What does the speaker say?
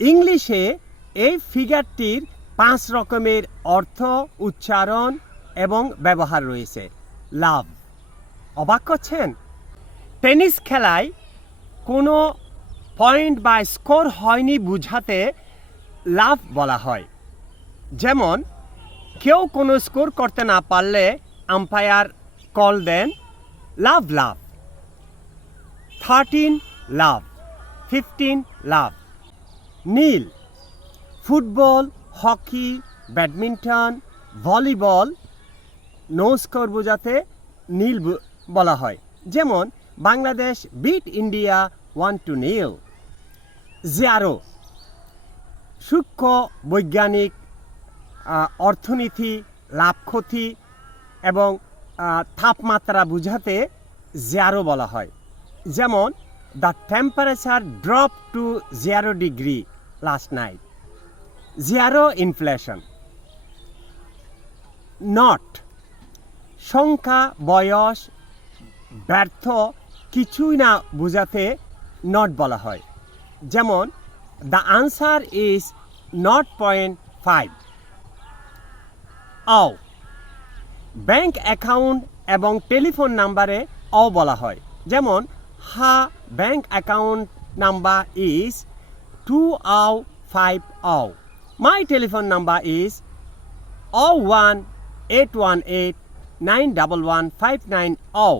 ইংলিশে এই ফিগারটির 5 রকমের অর্থ, উচ্চারণ এবং ব্যবহার রয়েছে। লাভ। অবাক করছেন? টেনিস খেলায় কোনো পয়েন্ট বা স্কোর হয়নি বোঝাতে লাভ বলা হয়। যেমন কেউ কোনো স্কোর করতে না পারলে আম্পায়ার কল দেন love love, 13 love, 15 love. Nil. Football, hockey, badminton, volleyball no score বোঝাতে নীল বলা হয়। যেমন বাংলাদেশ বিট ইন্ডিয়া 1-0। জিয়ারো। সূক্ষ্ম বৈজ্ঞানিক, অর্থনীতি, লাভ ক্ষতি এবং তাপমাত্রা বোঝাতে জিয়ারো বলা হয়। যেমন the temperature drop to 0 degree last night. Zero inflation. Nought. সংখ্যা, বয়স, ব্যর্থ কিছুই না বোঝাতে নট বলা হয়। যেমন the answer is 0.5। O. Bank account এবং টেলিফোন নাম্বারে অ বলা হয়। যেমন হা bank account number is 205. My telephone number is 01818911590.